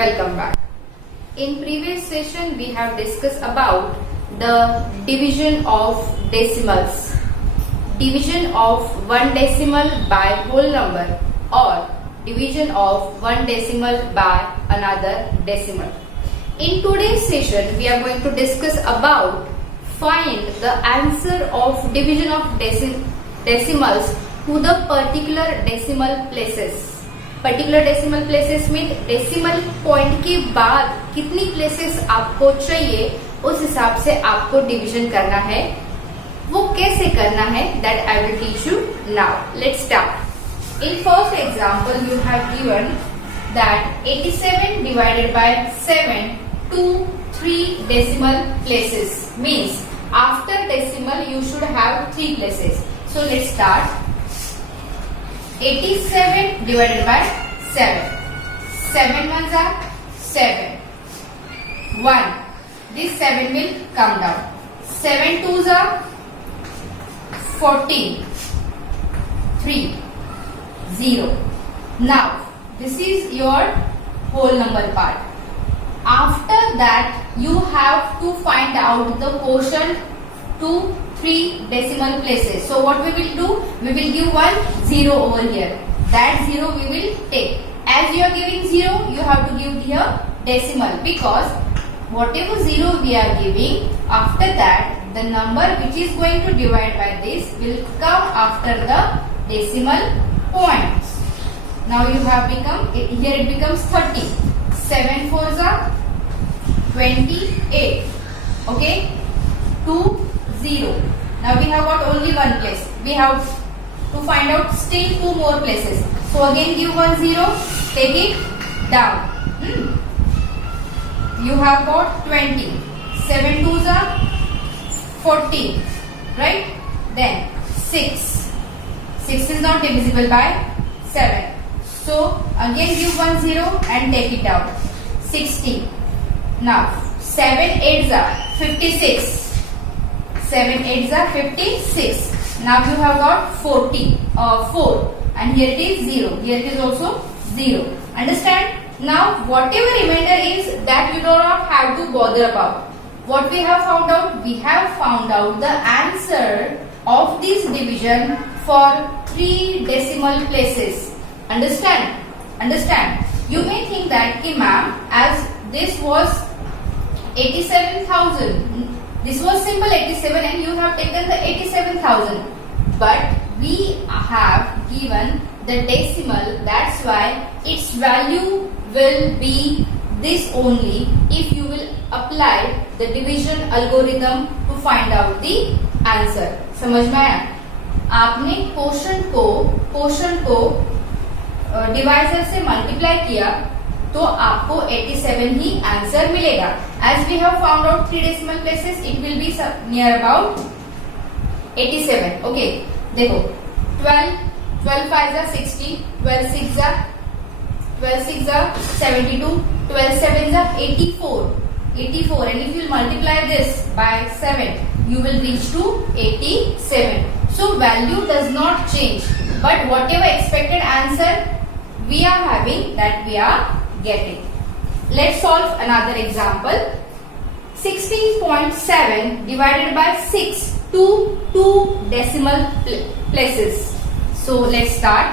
Welcome back. In previous session we have discussed about the division of decimals. Division of one decimal by whole number or division of one decimal by another decimal. In today's session we are going to discuss about find the answer of division of decimals to the particular decimal places. Particular decimal places में decimal point के बाद कितनी places आपको चाहिए उस हिसाब से आपको डिवीजन करना है. वो कैसे करना है that I will teach you now. Let's start. In first example you have given that 87 divided by 7 to 3 decimal places means after decimal you should have 3 places. So let's start. 87 divided by 7. 7 ones are 7. 1. This 7 will come down. 7 twos are 14. 3. 0. Now, this is your whole number part. After that, you have to find out the quotient to 3 decimal places. So what we will do? We will give one 0 over here. That 0 we will take. As you are giving 0, you have to give here decimal because whatever 0 we are giving, after that the number which is going to divide by this will come after the decimal points. Now you have become, here it becomes 30. 7 fours are 28. Okay? 2 0. Now we have got only one place. We have to find out still 2 more places. So again give 1 0, take it down. You have got 20. 7 twos are 14. Right? Then 6. 6 is not divisible by 7. So again give 1 0 and take it down. 60. Now 7 8s are 56. 7 8s are 56. Now you have got 4 and here it is 0. Here it is also 0. Understand? Now whatever remainder is that you do not have to bother about. What we have found out? We have found out the answer of this division for 3 decimal places. Understand? Understand? You may think that ma'am, as this was 87,000. This was simple 87 and you have taken the 87,000. But we have given the decimal, that's why its value will be this only if you will apply the division algorithm to find out the answer. समझ में आया? आपने quotient को divisor से multiply किया तो आपको 87 ही answer मिलेगा. As we have found out 3 decimal places, it will be near about 87. Okay, देखो 12 5s are 60, 12 6s are 72, 12 7s are 84, and if you multiply this by 7, you will reach to 87. So value does not change, but whatever expected answer we are having, that we are getting. Let's solve another example. 16.7 divided by 6 to 2 decimal places. So let's start.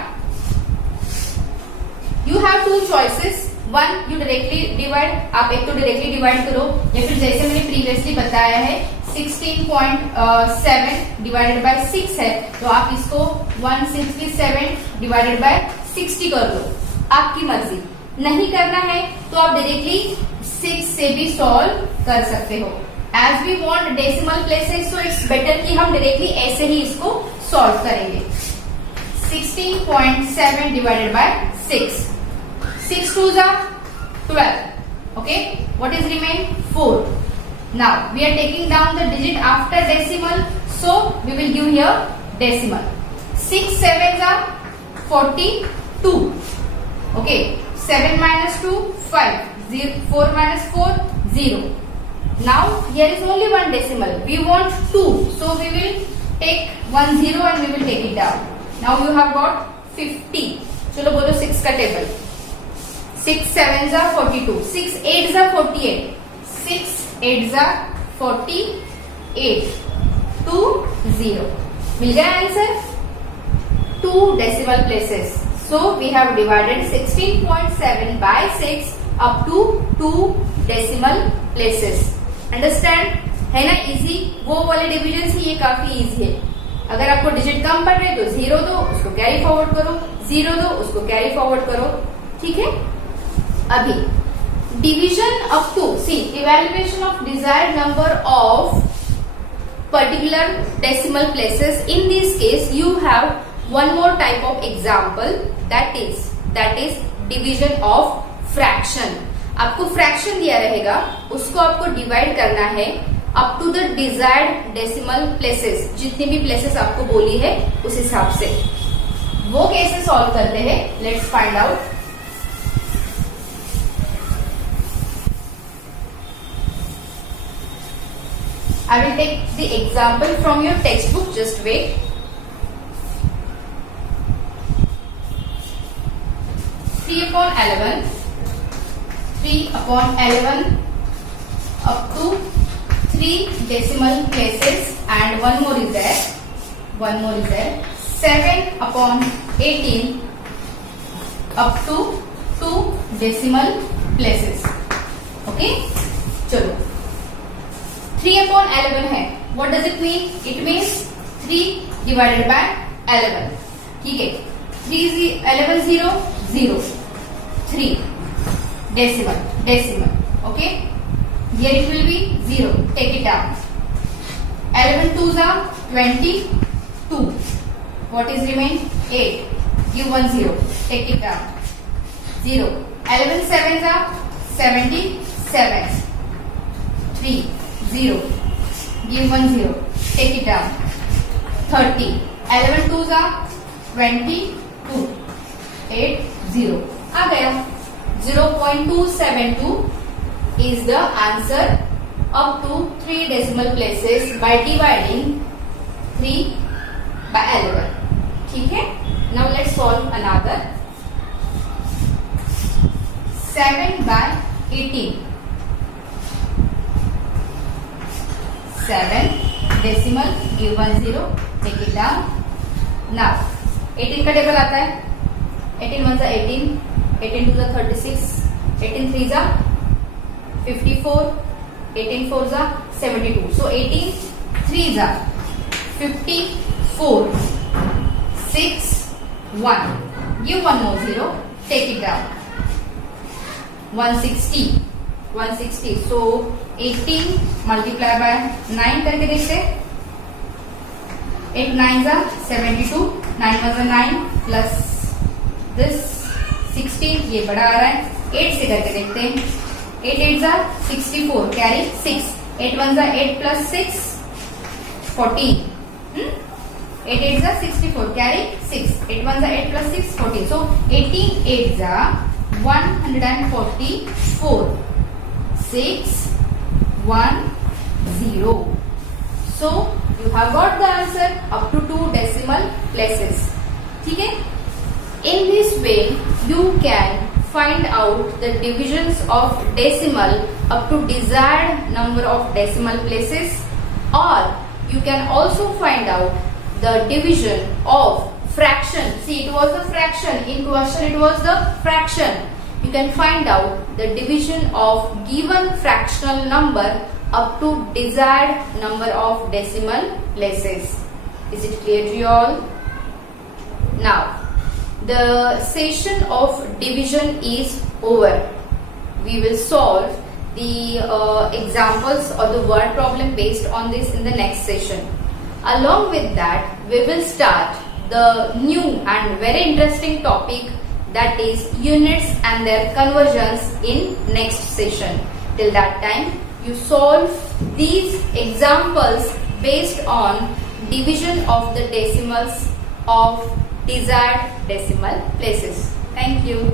You have 2 choices. One, you directly divide. आप एक तो directly divide करो या फिर जैसे मैंने previously बताया है 16.7 divided by 6 है तो आप इसको 167 divided by 60 कर दो. आपकी मर्जी. नहीं करना है तो आप डायरेक्टली 6 से भी सॉल्व कर सकते हो. As we want decimal places so it's better कि हम डायरेक्टली ऐसे ही इसको सॉल्व करेंगे. 16.7 divided by 6. 6 2s are 12. Okay, what is remain? 4. Now we are taking down the digit after decimal, so we will give here decimal. 6 7s are 42. Okay. 7 minus 2, 5. 4 minus 4, 0. Now, here is only one decimal. We want 2. So, we will take 1 0 and we will take it down. Now, you have got 50. चलो बोलो 6 का table. 6 7 जा 42, 6 8 जा 48, 6 8 जा 48, 2 0. मिल गया answer. 2 decimal places. So we have divided 16.7 by 6 up to 2 decimal places. Understand? है ना easy. वो वाले डिविजन से ये काफी इजी है. अगर आपको डिजिट कम पड़ रहे तो 0 दो, उसको कैरी फॉरवर्ड करो, 0 दो, उसको कैरी फॉरवर्ड करो. ठीक है. अभी division up to see evaluation of desired number of particular decimal places. In this case you have one more type of example, that is division of fraction. आपको fraction दिया रहेगा, उसको आपको डिवाइड करना है up to the desired decimal places. जितनी भी places आपको बोली है उस हिसाब से. वो कैसे सॉल्व करते हैं, let's find out. I will take the example from your textbook. Just wait. 3 upon 11 up to 3 decimal places, and one more is there. 7 upon 18 up to 2 decimal places. Okay, चलो. 3 upon 11 है. What does it mean? It means 3 divided by 11. ठीक है. 11 0 0 3 decimal. Okay. Here it will be 0. Take it down. 11 2s are 22. What is remain? 8. Give 1 0. Take it down. 0. 11 7s are 77. 3 0. Give 1 0. Take it down. 30. 11 2s are 22. 8 0. आ गया. 0.272 is the answer up to 3 decimal places by dividing 3 by 11. ठीक है. Now let's solve another. 7 by 18. 7 decimal, give 1 0, take it down. Now 18 का table आता है. 18 1s are 18, 18 2s are 36, 18 3s are 54, 18 4s are 72. So 18 3s are 54, 6 1. Give 1 more 0, take it down. 160. So 18 multiply by 9 करके देखते. 8 9s are 72, 9 1s are 9 plus this 16. ये बड़ा आ रहा है. 8 से करके देखते हैं. 8 8s are 64, carry 6. 8 1s are 8 plus 6 14. 8 8s are 64, carry 6. 8 1s are 8 plus 6 14. So 18 8s are 144. 6 1 0. So you have got the answer up to 2 decimal places. ठीक है. In this way you can find out the divisions of decimal up to desired number of decimal places, or you can also find out the division of fraction. See, it was the fraction in question, it was the fraction. You can find out the division of given fractional number up to desired number of decimal places. Is it clear to you all? Now the session of division is over. We will solve the examples or the word problem based on this in the next session. Along with that, we will start the new and very interesting topic, that is units and their conversions, in next session. Till that time, you solve these examples based on division of the decimals of desired decimal places. Thank you.